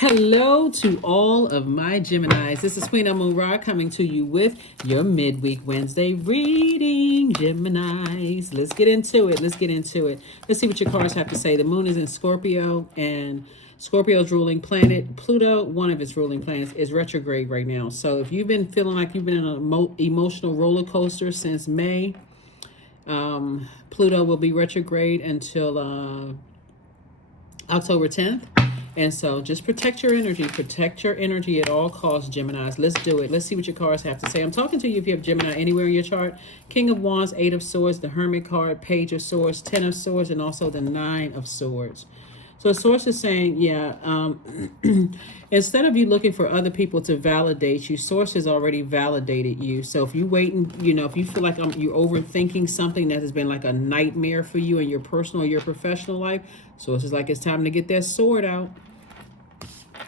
Hello to all of my Geminis. This is Queen Amun Ra coming to you with your midweek Wednesday reading, Geminis. Let's get into it. Let's see what your cards have to say. The moon is in Scorpio, and Scorpio's ruling planet, Pluto, one of its ruling planets, is retrograde right now. So if you've been feeling like you've been in an emotional roller coaster since May, Pluto will be retrograde until October 10th. And so just protect your energy. Protect your energy at all costs, Geminis. Let's do it. Let's see what your cards have to say. I'm talking to you if you have Gemini anywhere in your chart. King of Wands, Eight of Swords, the Hermit card, Page of Swords, Ten of Swords, and also the Nine of Swords. So the source is saying, instead of you looking for other people to validate you, source has already validated you. So if you waiting, if you feel like you're overthinking something that has been like a nightmare for you in your personal or your professional life, source is like, it's time to get that sword out,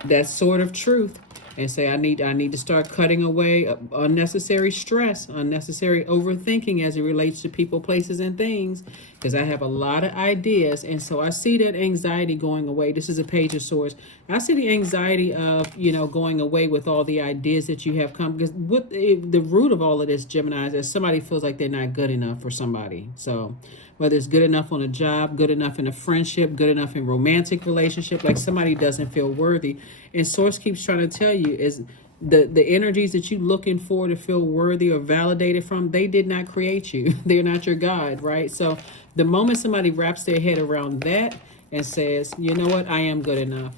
that sword of truth, and say, I need to start cutting away unnecessary stress, unnecessary overthinking as it relates to people, places, and things, because I have a lot of ideas. And so I see that anxiety going away. This is a Page of Swords. I see the anxiety of, going away with all the ideas that you have come, because the root of all of this, Gemini, is that somebody feels like they're not good enough for somebody. So whether it's good enough on a job, good enough in a friendship, good enough in romantic relationship, like somebody doesn't feel worthy. And source keeps trying to tell you is the energies that you're looking for to feel worthy or validated from, they did not create you. They're not your God, right? So the moment somebody wraps their head around that and says, you know what, I am good enough.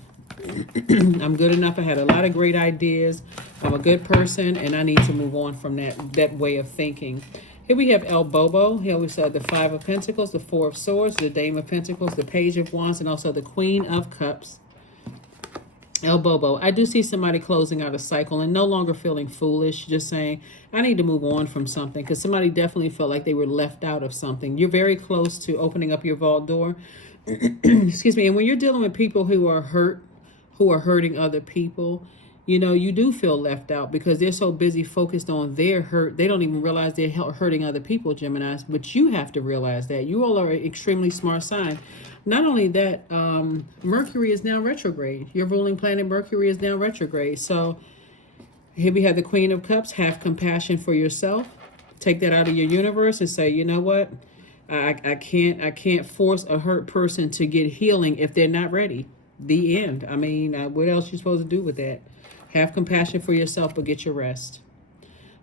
I'm good enough. I had a lot of great ideas. I'm a good person, and I need to move on from that way of thinking. Here we have El Bobo. Here we saw the Five of Pentacles, the Four of Swords, the Dame of Pentacles, the Page of Wands, and also the Queen of Cups. El Bobo, I do see somebody closing out a cycle and no longer feeling foolish, just saying, I need to move on from something, because somebody definitely felt like they were left out of something. You're very close to opening up your vault door. Excuse me. And when you're dealing with people who are hurting other people, you do feel left out because they're so busy focused on their hurt. They don't even realize they're hurting other people, Geminis. But you have to realize that. You all are an extremely smart sign. Not only that, Mercury is now retrograde. Your ruling planet, Mercury, is now retrograde. So here we have the Queen of Cups. Have compassion for yourself. Take that out of your universe and say, you know what? I can't force a hurt person to get healing if they're not ready. The end. I mean, what else are you supposed to do with that? Have compassion for yourself, but get your rest.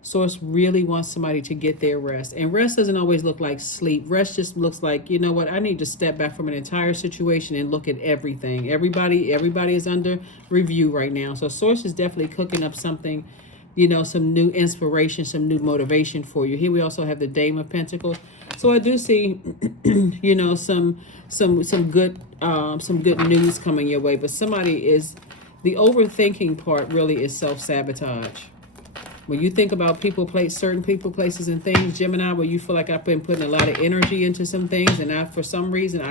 Source really wants somebody to get their rest. And rest doesn't always look like sleep. Rest just looks like, you know what, I need to step back from an entire situation and look at everything. Everybody is under review right now. So Source is definitely cooking up something, some new inspiration, some new motivation for you. Here we also have the Dame of Pentacles. So I do see, some good news coming your way. But somebody is, the overthinking part really is self-sabotage. When you think about certain people, places, and things, Gemini, where you feel like I've been putting a lot of energy into some things, and for some reason,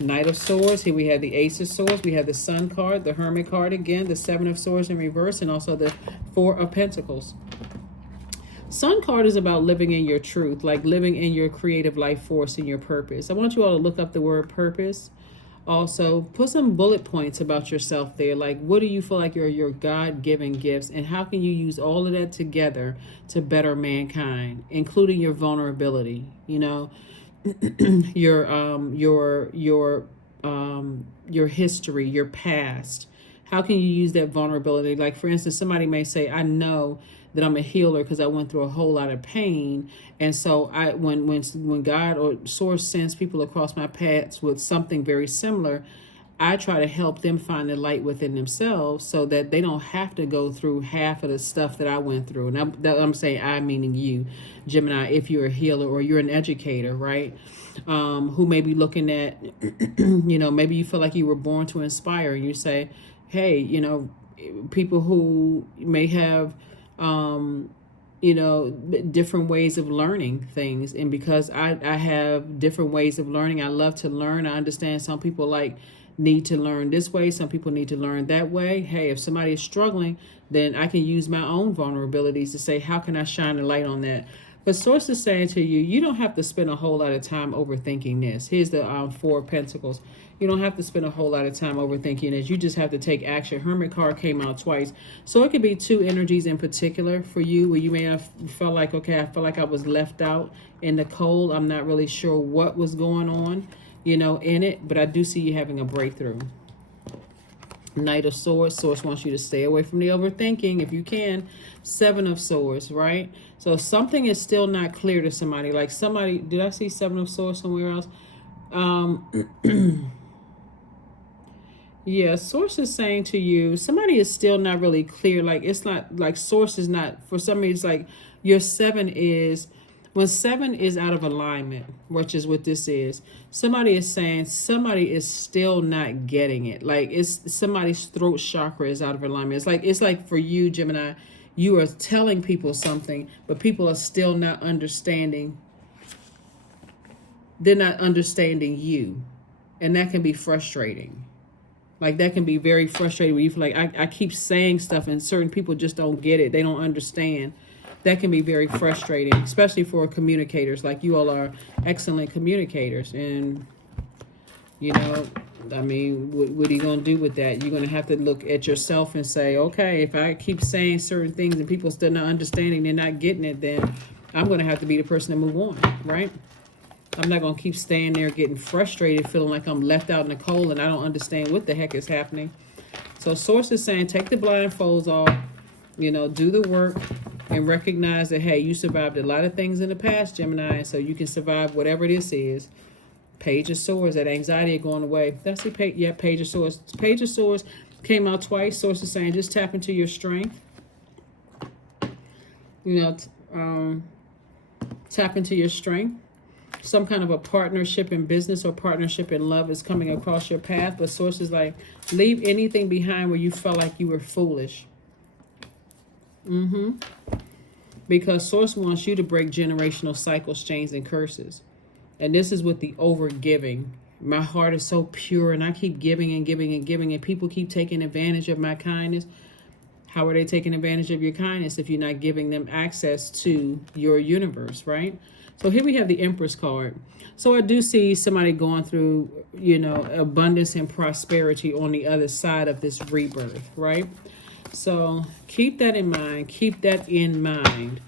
Knight of Swords. Here we have the Ace of Swords. We have the Sun card, the Hermit card again, the Seven of Swords in reverse, and also the Four of Pentacles. Sun card is about living in your truth, like living in your creative life force and your purpose. I want you all to look up the word purpose. Also, put some bullet points about yourself there. Like, what do you feel like are your God-given gifts, and how can you use all of that together to better mankind, including your vulnerability, your history, your past. How can you use that vulnerability? Like, for instance, somebody may say, I know that I'm a healer because I went through a whole lot of pain. And so when God or Source sends people across my paths with something very similar, I try to help them find the light within themselves so that they don't have to go through half of the stuff that I went through. And I'm saying I, meaning you, Gemini, if you're a healer or you're an educator, right? Who may be looking at, maybe you feel like you were born to inspire, and you say, hey, people who may have, different ways of learning things. And because I have different ways of learning, I love to learn. I understand some people need to learn this way. Some people need to learn that way. Hey, if somebody is struggling, then I can use my own vulnerabilities to say, how can I shine a light on that? But source is saying to you, you don't have to spend a whole lot of time overthinking this. Here's the Four of Pentacles. You don't have to spend a whole lot of time overthinking this. You just have to take action. Hermit card came out twice. So it could be two energies in particular for you where you may have felt like, okay, I felt like I was left out in the cold. I'm not really sure what was going on, you know, in it. But I do see you having a breakthrough. Knight of Swords. Source wants you to stay away from the overthinking if you can. Seven of Swords, right? So something is still not clear to somebody. Like somebody, did I see Seven of Swords somewhere else? Yeah, source is saying to you, somebody is still not really clear. Like it's not like source is not, for some reason, it's like your seven is, when seven is out of alignment, which is what this is, somebody is saying somebody is still not getting it. Like it's somebody's throat chakra is out of alignment. It's like for you, Gemini, you are telling people something, but people are still not understanding. They're not understanding you. And that can be frustrating. Like that can be very frustrating when you feel like I keep saying stuff and certain people just don't get it. They don't understand. That can be very frustrating, especially for communicators. Like you all are excellent communicators. And, you know, I mean, what are you going to do with that? You're going to have to look at yourself and say, okay, if I keep saying certain things and people still not understanding, they're not getting it, then I'm going to have to be the person to move on, right? I'm not going to keep staying there getting frustrated, feeling like I'm left out in the cold and I don't understand what the heck is happening. So source is saying take the blindfolds off, you know, do the work and recognize that, hey, you survived a lot of things in the past, Gemini, so you can survive whatever this is. Page of Swords, that anxiety going away. That's the page, yeah, Page of Swords. Page of Swords came out twice. Source is saying just tap into your strength. You know, tap into your strength. Some kind of a partnership in business or partnership in love is coming across your path. But source is like, leave anything behind where you felt like you were foolish. Because source wants you to break generational cycles, chains, and curses. And this is with the over giving. My heart is so pure and I keep giving and giving and giving and people keep taking advantage of my kindness. How are they taking advantage of your kindness if you're not giving them access to your universe, right? So here we have the Empress card. So I do see somebody going through, you know, abundance and prosperity on the other side of this rebirth, right? So keep that in mind. Keep that in mind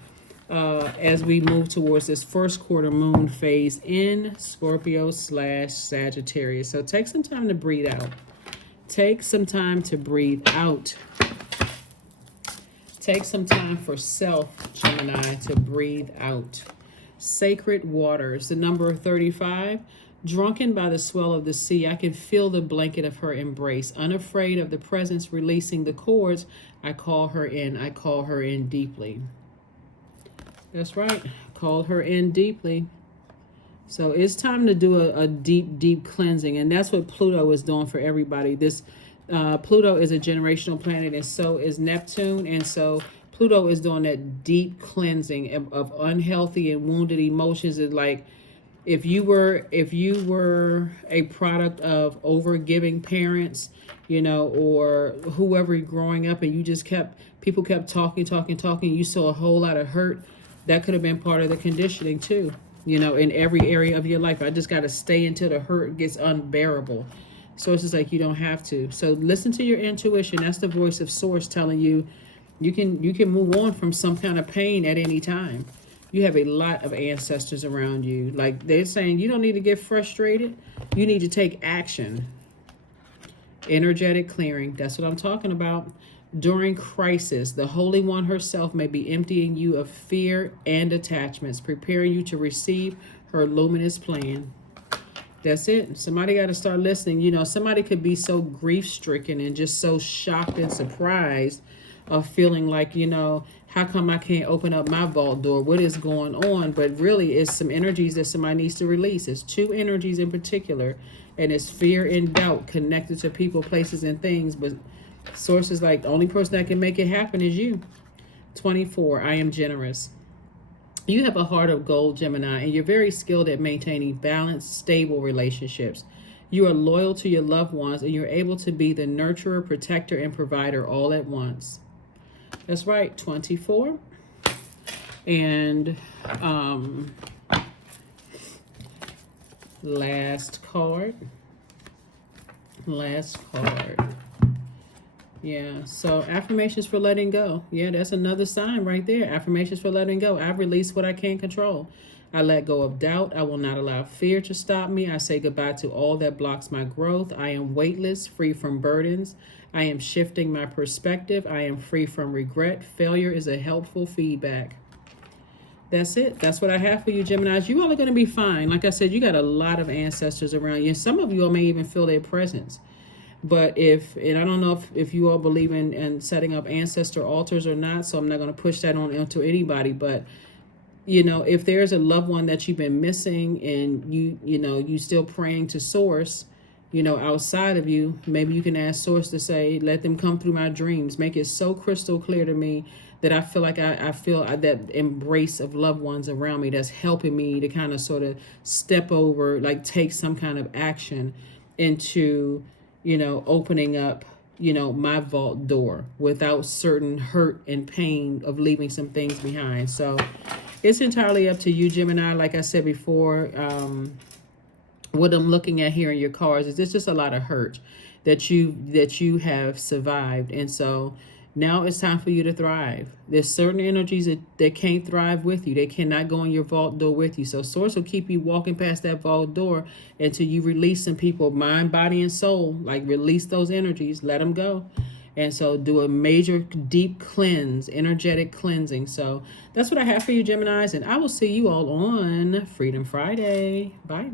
as we move towards this first quarter moon phase in Scorpio/Sagittarius. So take some time to breathe out. Take some time to breathe out. Take some time for self, Gemini, to breathe out. Sacred waters, the number 35. Drunken by the swell of the sea, I can feel the blanket of her embrace. Unafraid of the presence releasing the cords, I call her in. I call her in deeply. That's right. Call her in deeply. So it's time to do a deep, deep cleansing. And that's what Pluto is doing for everybody. This Pluto is a generational planet, and so is Neptune. And so Pluto is doing that deep cleansing of unhealthy and wounded emotions. It's like if you were a product of over-giving parents, you know, or whoever growing up, and you just people kept talking, you saw a whole lot of hurt. That could have been part of the conditioning too, you know, in every area of your life. I just got to stay until the hurt gets unbearable. So it's just like you don't have to. So listen to your intuition. That's the voice of source telling you you can move on from some kind of pain at any time. You have a lot of ancestors around you. Like they're saying you don't need to get frustrated. You need to take action. Energetic clearing. That's what I'm talking about. During crisis, the Holy One herself may be emptying you of fear and attachments, preparing you to receive her luminous plan. That's it. Somebody got to start listening. You know, somebody could be so grief-stricken and just so shocked and surprised of feeling like, you know, how come I can't open up my vault door? What is going on? But really, it's some energies that somebody needs to release. It's two energies in particular, and it's fear and doubt connected to people, places, and things. But source is like, the only person that can make it happen is you. 24, I am generous. You have a heart of gold, Gemini, and you're very skilled at maintaining balanced, stable relationships. You are loyal to your loved ones, and you're able to be the nurturer, protector, and provider all at once. That's right, 24. And last card. Yeah, so affirmations for letting go. Yeah, that's another sign right there. Affirmations for letting go. I've released what I can't control. I let go of doubt. I will not allow fear to stop me. I say goodbye to all that blocks my growth. I am weightless, free from burdens. I am shifting my perspective. I am free from regret. Failure is a helpful feedback. That's it. That's what I have for you, Geminis. You all are going to be fine. Like I said, you got a lot of ancestors around you. Some of you all may even feel their presence. But and I don't know if you all believe in setting up ancestor altars or not, so I'm not going to push that onto anybody. But, if there's a loved one that you've been missing and you still praying to Source, outside of you, maybe you can ask Source to say, let them come through my dreams. Make it so crystal clear to me that I feel like I feel that embrace of loved ones around me that's helping me to kind of sort of step over, like take some kind of action into, opening up, my vault door without certain hurt and pain of leaving some things behind. So it's entirely up to you, Gemini. Like I said before, what I'm looking at here in your cards is there's just a lot of hurt that you have survived. And so now it's time for you to thrive. There's certain energies that can't thrive with you. They cannot go in your vault door with you. So Source will keep you walking past that vault door until you release some people, mind, body, and soul. Like release those energies, let them go. And so do a major deep cleanse, energetic cleansing. So that's what I have for you, Geminis. And I will see you all on Freedom Friday. Bye.